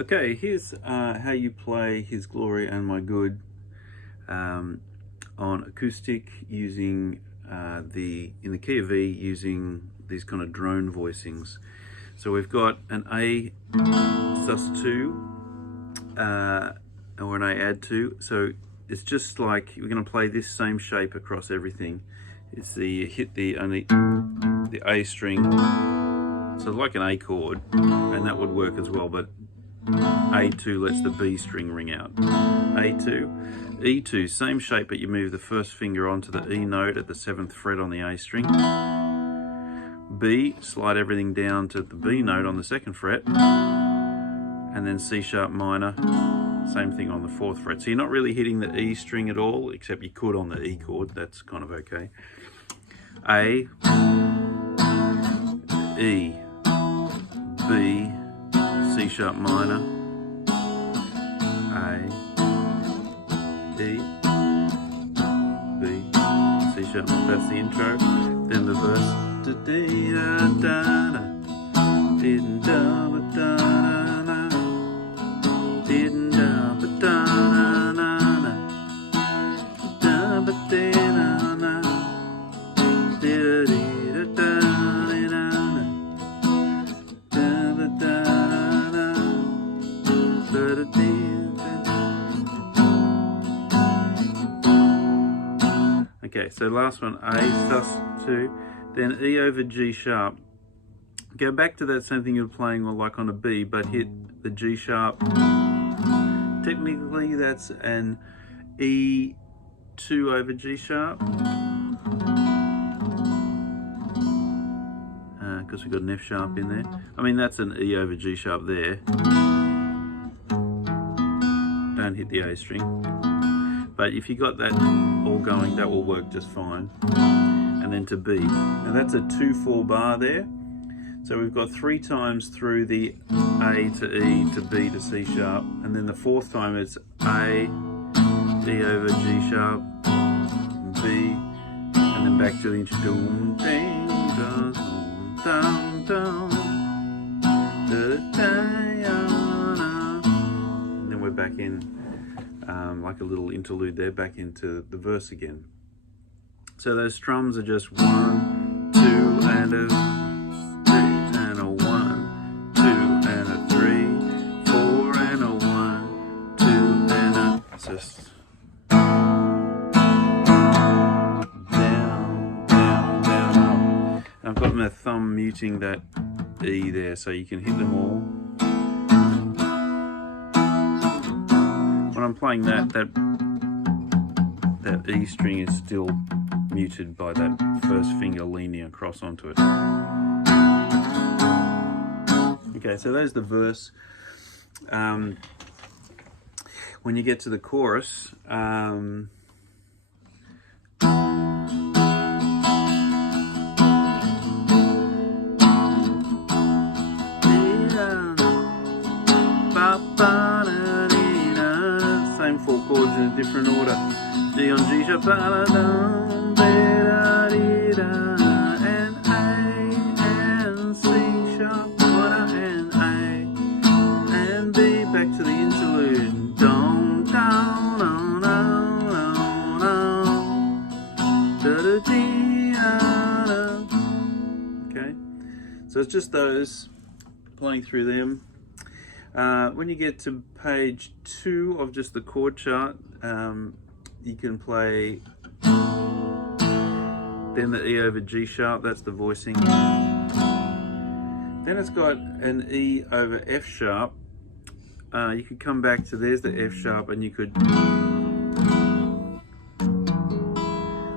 Okay, here's how you play His Glory and My Good on acoustic using in the key of E, using these kind of drone voicings. So we've got an A sus2 or an A add 2. So it's just like we're going to play this same shape across everything. It's hit the A string, so like an A chord, and that would work as well, but A2 lets the B string ring out. A2, E2, same shape, but you move the first finger onto the E note at the 7th fret on the A string. B, slide everything down to the B note on the 2nd fret, and then C sharp minor, same thing on the 4th fret. So you're not really hitting the E string at all, except you could on the E chord, that's kind of okay. A, E, B, C sharp minor, A, E, B, C sharp, that's the intro. Then the verse. Okay, so last one, A sus2, then E over G sharp. Go back to that same thing you were playing like on a B, but hit the G sharp. Technically that's an E2 over G sharp, because we've got an F sharp in there. I mean, that's an E over G sharp there. Don't hit the A string. But if you got that all going, that will work just fine. And then to B. Now that's a 2/4 bar there. So we've got 3 times through the A to E to B to C sharp, and then the 4th time it's A, E over G sharp, B, and then back to the intro. And then we're back in. Like a little interlude there, back into the verse again. So those strums are just 1, 2, and a 3, and a 1, 2, and a 3, 4, and a 1, 2, and a. It's just down, down, down, up. And I've got my thumb muting that E there, so you can hit them all. When I'm playing that E string is still muted by that first finger leaning across onto it. Okay, so there's the verse. When you get to the chorus, same 4 chords in a different order. G on G sharp, and A, and C sharp, and A, and B, back to the interlude. Down, down, down, down, down, da da da. Okay, so it's just those, playing through them. When you get to page 2 of just the chord chart, you can play then the E over G sharp, that's the voicing. Then it's got an E over F sharp. You could come back to, there's the F sharp, and you could,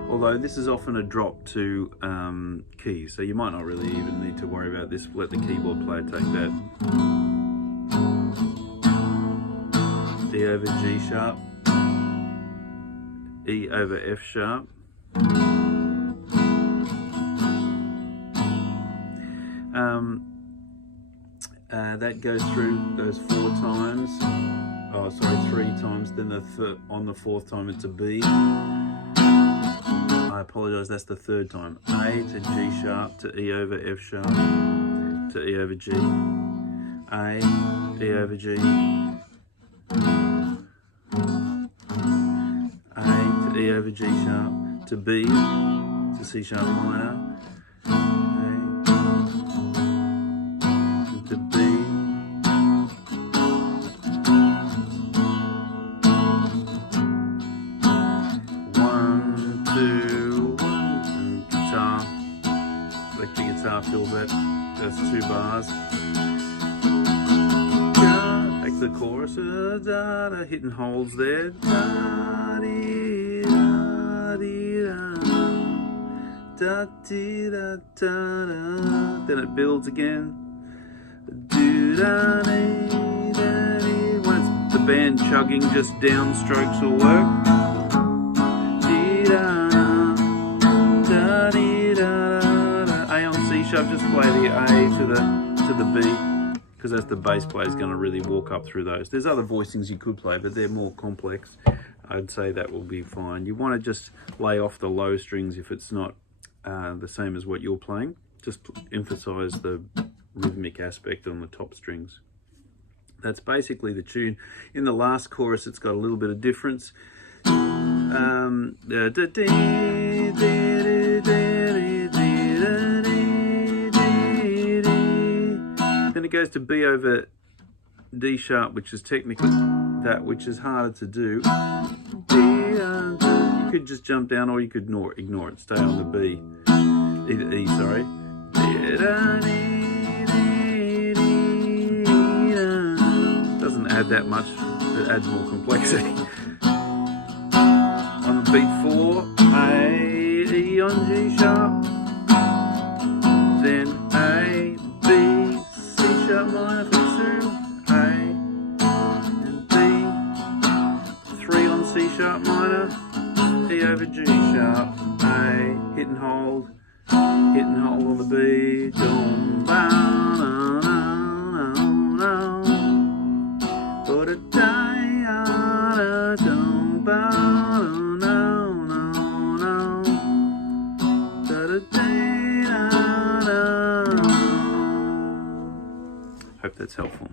although this is often a drop to key, so you might not really even need to worry about this. Let the keyboard player take that. D over G sharp, E over F sharp, that goes through those 4 times. Oh, sorry, 3 times. Then on the 4th time it's a B. I apologise, that's the 3rd time. A to G sharp to E over F sharp to E over G. A, E over G, A to E over G sharp, to B to C sharp minor, A to B, 1, 2, 1, and guitar, electric guitar fills that, that's 2 bars. Back to the chorus, da, da, hitting holds there, da, dee, da, dee, da, da, dee, da, da, da. Then it builds again, do, da, dee, da, dee. When it's the band chugging, just downstrokes will work. Dee, da, da, dee, da, da. A on C sharp, just play the A to the B, because that's the bass player is going to really walk up through those. There's other voicings you could play, but they're more complex. I'd say that will be fine. You want to just lay off the low strings if it's not the same as what you're playing. Just emphasize the rhythmic aspect on the top strings. That's basically the tune. In the last chorus, it's got a little bit of difference. Then it goes to B over D sharp, which is technically that which is harder to do. You could just jump down, or you could ignore it. Stay on the B, E, sorry. Doesn't add that much, it adds more complexity. On beat 4, A, E on G sharp, then A, B, C sharp minor for 2, A, and B, 3 on C sharp minor, E over G sharp, A, hit and hold on the B, dum, ba, no, no, no, no, but a da, dum, ba, no, no, no, da, da, da, da. Hope that's helpful.